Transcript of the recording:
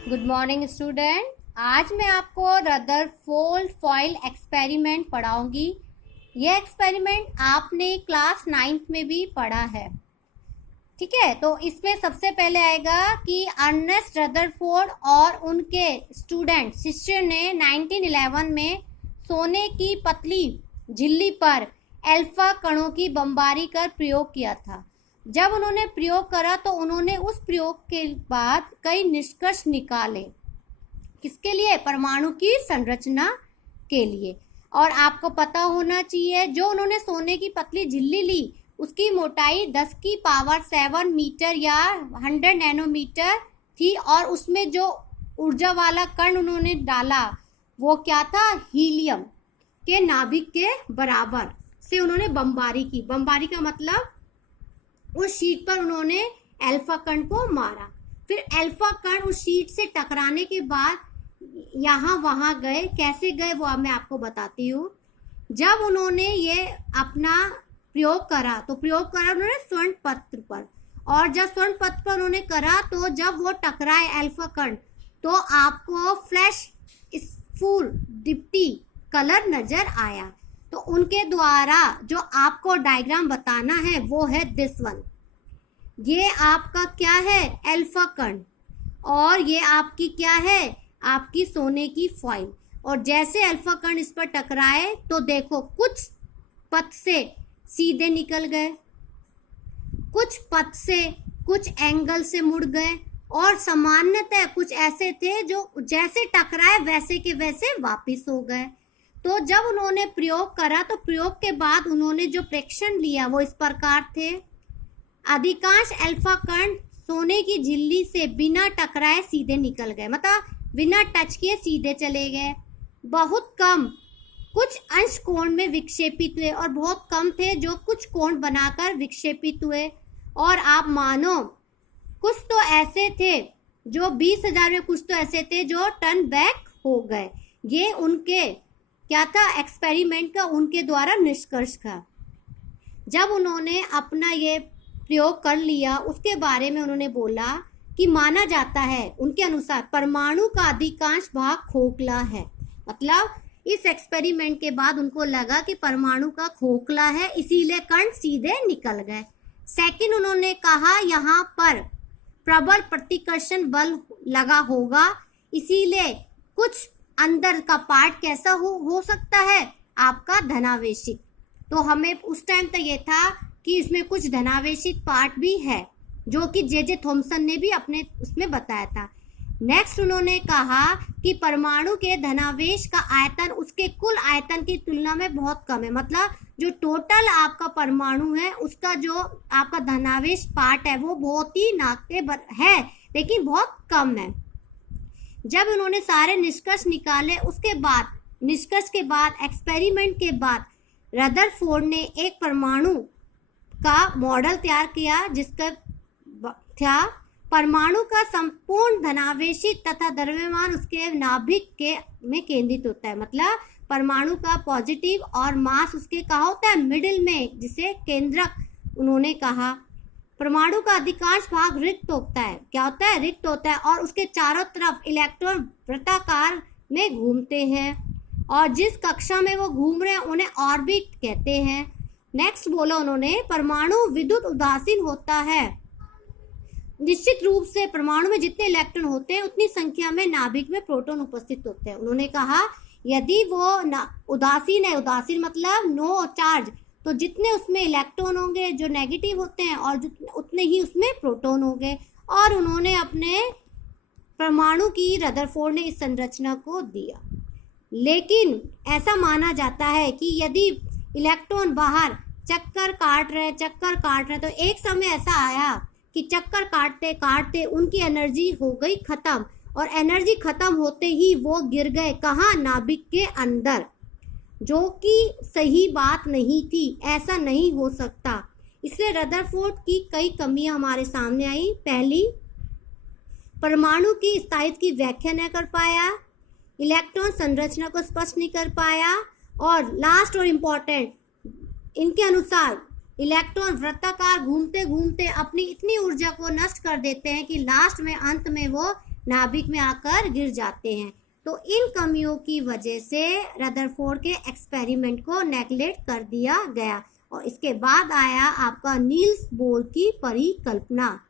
Good morning student. आज मैं आपको रदरफोर्ड फॉइल एक्सपेरिमेंट पढ़ाऊंगी। यह एक्सपेरिमेंट आपने क्लास 9th में भी पढ़ा है, ठीक है। तो इसमें सबसे पहले आएगा कि अर्नेस्ट रदरफोर्ड और उनके स्टूडेंट शिष्य ने 1911 में सोने की पतली झिल्ली पर अल्फा कणों की बमबारी कर प्रयोग किया था। जब उन्होंने प्रयोग करा तो उन्होंने उस प्रयोग के बाद कई निष्कर्ष निकाले। किसके लिए? परमाणु की संरचना के लिए। और आपको पता होना चाहिए, जो उन्होंने सोने की पतली झिल्ली ली उसकी मोटाई 10 की पावर 7 मीटर या 100 नैनोमीटर थी, और उसमें जो ऊर्जा वाला कण उन्होंने डाला वो क्या था? हीलियम के नाभिक के बराबर से उन्होंने बमबारी की। बमबारी का मतलब उस शीट पर उन्होंने अल्फा कण को मारा। फिर अल्फा कण उस शीट से टकराने के बाद यहाँ वहां गए। कैसे गए वो मैं आपको बताती हूँ। जब उन्होंने ये अपना प्रयोग करा तो प्रयोग करा उन्होंने स्वर्ण पत्र पर, और जब स्वर्ण पत्र पर उन्होंने करा तो जब वो टकराए अल्फा कण तो आपको फ्लैश स्फूर दीप्ति कलर नजर आया। तो उनके द्वारा जो आपको डायग्राम बताना है वो है दिस वन। ये आपका क्या है? अल्फा कण। और ये आपकी क्या है? आपकी सोने की फॉइल। और जैसे अल्फा कण इस पर टकराए तो देखो कुछ पथ से सीधे निकल गए, कुछ पथ से कुछ एंगल से मुड़ गए, और सामान्यतः कुछ ऐसे थे जो जैसे टकराए वैसे के वैसे वापिस हो गए। तो जब उन्होंने प्रयोग करा तो प्रयोग के बाद उन्होंने जो प्रेक्षण लिया वो इस प्रकार थे। अधिकांश अल्फा कण सोने की झिल्ली से बिना टकराए सीधे निकल गए, मतलब बिना टच किए सीधे चले गए। बहुत कम कुछ अंश कोण में विक्षेपित हुए, और बहुत कम थे जो कुछ कोण बनाकर विक्षेपित हुए। और आप मानो कुछ तो ऐसे थे जो 20,000 में, कुछ तो ऐसे थे जो टर्न बैक हो गए। ये उनके क्या था? एक्सपेरिमेंट का उनके द्वारा निष्कर्ष था। जब उन्होंने अपना ये प्रयोग कर लिया उसके बारे में उन्होंने बोला कि माना जाता है उनके अनुसार परमाणु का अधिकांश भाग खोखला है। मतलब इस एक्सपेरिमेंट के बाद उनको लगा कि परमाणु का खोखला है, इसीलिए कण सीधे निकल गए। सेकंड, उन्होंने कहा यहाँ पर प्रबल प्रतिकर्षण बल लगा होगा, इसीलिए कुछ अंदर का पार्ट कैसा हो सकता है? आपका धनावेशित। तो हमें उस टाइम तक ये था कि इसमें कुछ धनावेशित पार्ट भी है, जो कि जे थॉमसन ने भी अपने उसमें बताया था। नेक्स्ट, उन्होंने कहा कि परमाणु के धनावेश का आयतन उसके कुल आयतन की तुलना में बहुत कम है। मतलब जो टोटल आपका परमाणु है उसका जो आपका धनावेश पार्ट है वो बहुत ही नाके है, लेकिन बहुत कम है। जब उन्होंने सारे निष्कर्ष निकाले उसके बाद, निष्कर्ष के बाद, एक्सपेरिमेंट के बाद रदरफोर्ड ने एक परमाणु का मॉडल तैयार किया जिसका था परमाणु का संपूर्ण धनावेशित तथा द्रव्यमान उसके नाभिक के में केंद्रित होता है। मतलब परमाणु का पॉजिटिव और मास उसके कहा होता है मिडिल में, जिसे केंद्रक उन्होंने कहा। परमाणु का अधिकांश भाग रिक्त होता है। क्या होता है? रिक्त होता है, और उसके चारों तरफ इलेक्ट्रॉन वृत्ताकार में घूमते हैं, और जिस कक्षा में वो घूम रहे हैं उन्हें ऑर्बिट कहते हैं। नेक्स्ट बोला उन्होंने, परमाणु विद्युत उदासीन होता है। निश्चित रूप से परमाणु में जितने इलेक्ट्रॉन होते हैं उतनी संख्या में नाभिक में प्रोटॉन उपस्थित होते हैं। उन्होंने कहा यदि वो उदासीन है, उदासीन मतलब नो चार्ज, तो जितने उसमें इलेक्ट्रॉन होंगे जो नेगेटिव होते हैं और उतने ही उसमें प्रोटॉन होंगे। और उन्होंने अपने परमाणु की रदरफोर्ड ने इस संरचना को दिया। लेकिन ऐसा माना जाता है कि यदि इलेक्ट्रॉन बाहर चक्कर काट रहे तो एक समय ऐसा आया कि चक्कर काटते काटते उनकी एनर्जी हो गई खत्म, और एनर्जी खत्म होते ही वो गिर गए कहाँ? नाभिक के अंदर, जो कि सही बात नहीं थी। ऐसा नहीं हो सकता। इसलिए रदरफोर्ड की कई कमियां हमारे सामने आई। पहली, परमाणु की स्थायित्व की व्याख्या न कर पाया, इलेक्ट्रॉन संरचना को स्पष्ट नहीं कर पाया, और लास्ट और इम्पोर्टेंट, इनके अनुसार इलेक्ट्रॉन वृत्ताकार घूमते घूमते अपनी इतनी ऊर्जा को नष्ट कर देते हैं कि लास्ट में अंत में वो नाभिक में आकर गिर जाते हैं। तो इन कमियों की वजह से रदरफोर्ड के एक्सपेरिमेंट को नेगलेक्ट कर दिया गया और इसके बाद आया आपका नील्स बोर की परिकल्पना।